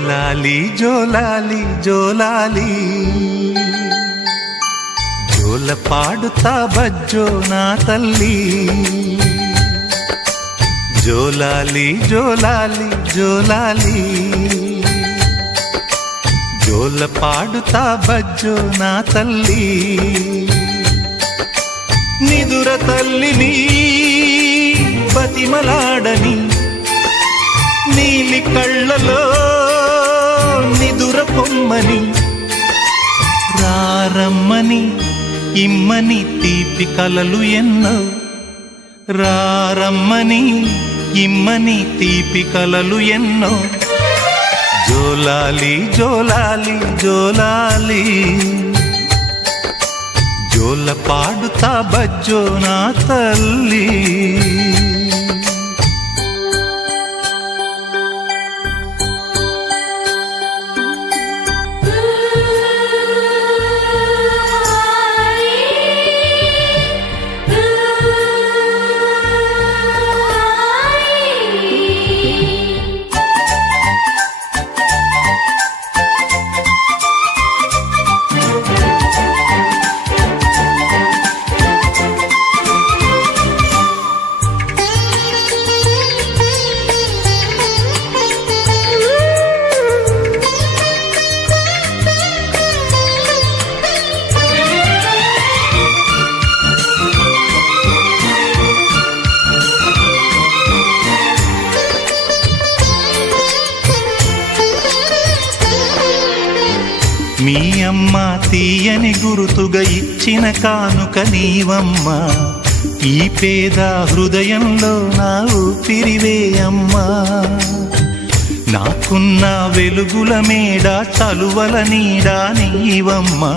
జోలాలి జోలాలి జోలాలి జోల పాడుతా బజ్జో నా తల్లి జోలాలి జోలాలి జోలాలి జోల పాడుతా బజ్జో నా తల్లి నిదుర తల్లిని బతిమలాడని నీలి కళ్ళలో నిదుర పొమ్మని రారమ్మని ఇమ్మని తీపి కలలు ఎన్నో రారమ్మని ఇమ్మని తీపి కలలు ఎన్నో జోలాలి జోలాలి జోలాలి జోల పాడుతా బజ్జో నా తల్లి మీ అమ్మ తీయని గురుతుగా ఇచ్చిన కానుక నీవమ్మా ఈ పేద హృదయంలో నా ఊపిరివే అమ్మా నాకున్న వెలుగుల మేడ చలువల నీడా నీవమ్మా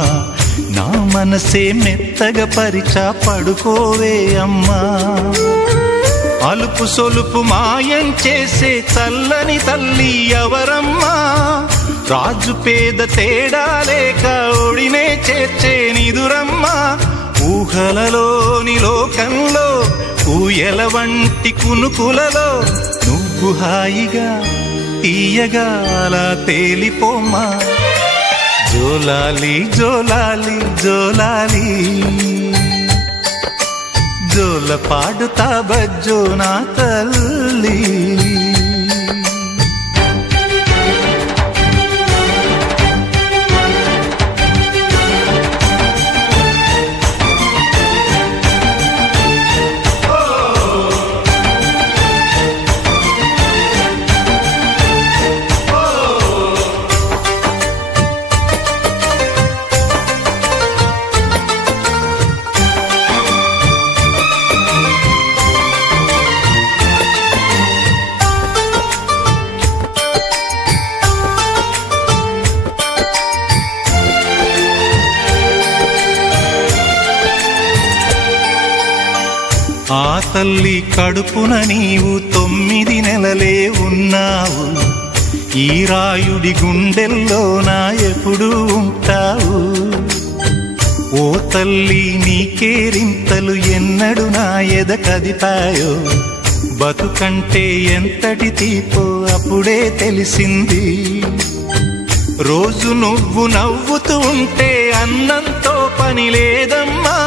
నా మనసే మెత్తగా పరిచా పడుకోవే అమ్మా అలుపు సొలుపు మాయం చేసే చల్లని తల్లి ఎవరమ్మా రాజు పేద తేడా లేక ఒడినే చేర్చే నిదురమ్మా ఊహలలోని లోకంలో ఊయల వంటి కునుకులలో నువ్వు హాయిగా తీయగా అలా తేలిపోమ్మా జోలాలి జోలాలి జోలాలి జోల పాడుతా బజ్జో నా తల్లి ఆ తల్లి కడుపున నీవు 9 నెలలే ఉన్నావు ఈ రాయుడి గుండెల్లో నా ఎప్పుడు ఉంటావు ఓ తల్లి నీకేరింతలు ఎన్నడు నా ఎద కదిపాయో బతుకంటే ఎంతటి తీపో అప్పుడే తెలిసింది రోజు నువ్వు నవ్వుతూ ఉంటే అన్నంతో పని లేదమ్మా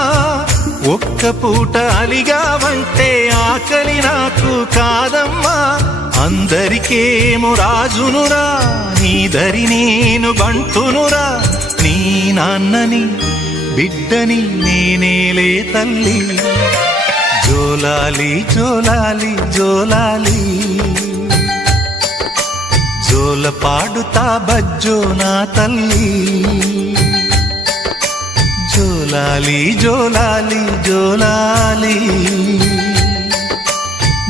ఒక్క పూట అలిగావంటే ఆకలి నాకు కాదమ్మా అందరికేమో రాజునురా నీ దరి నేను బంటునురా నీ నాన్నని బిడ్డని నేనేలే తల్లి జోలాలి జోలాలి జోలాలి జోల పాడుతా బజ్జో నా తల్లి జోలాలి జోలాలి జోలాలి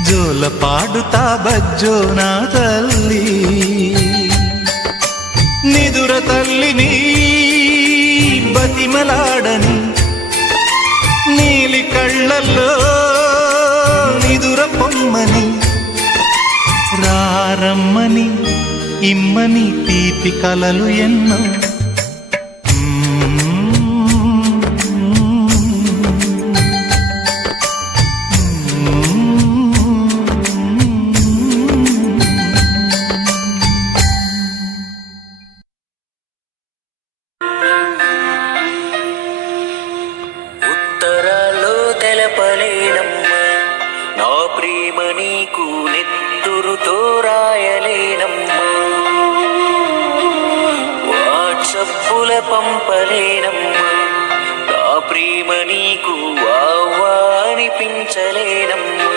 జోల పాడుతా బజ్జో నా తల్లి నిదుర తల్లిని బతిమలాడని నీలి కళ్ళల్లో నిదుర పొమ్మని రారమ్మని ఇమ్మని తీపి కలలు ఎన్నో పూల పంపలేనమ్మా, నా ప్రేమ నీకు అనిపించలేనమ్మా.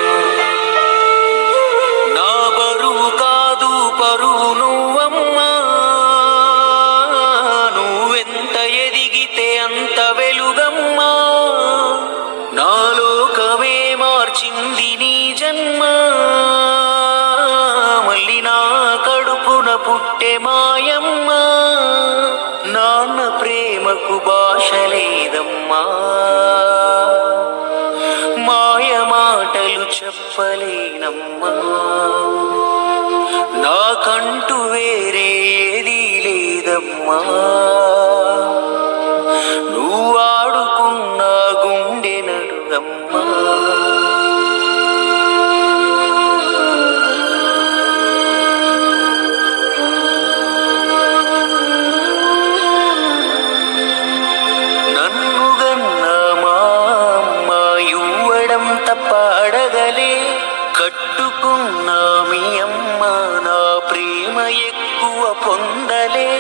నా బరువు కాదు పరువు నువ్వమ్మా, నువ్వెంత ఎదిగితే అంత వెలుగమ్మా. నా లోకమే మార్చింది నీ జన్మ, మళ్ళీ నా కడుపున పుట్టే మాయమ్మ. నాన్న ప్రేమకు భాష లేదమ్మా, మాయ మాటలు చెప్పలేనమ్మా. నాకంటూ వేరేది లేదమ్మా, నువ్వు ఆడుకున్న గుండె నడుగమ్మా. తప్ప అడగలే, కట్టుకున్న మీ అమ్మ నా ప్రేమ ఎక్కువ పొందలే.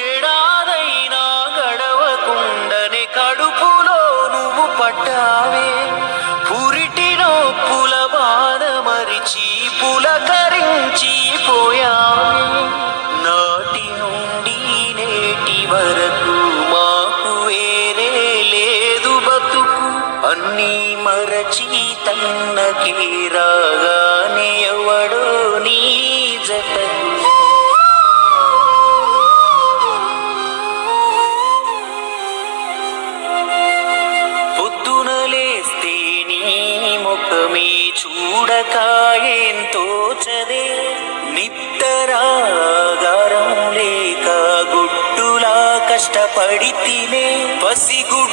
ఏడాదైనా గడవకుండనే కడుపులో నువ్వు పడ్డావే, పురిటి నొప్పుల బాధ మరిచి పులకరించి పోయావే. నాటి నుండి నేటి వరకు మాకు వేరే లేదు బతుకు, అన్నీ మరచి తన్నకి రాగానే ఎవడో నీ జతకు. పొద్దున లేస్తే నీ ముఖమే చూడక ఏం తోచదే, నిద్దరాగారం లేక గుట్టులా కష్టపడి తినే పసిగు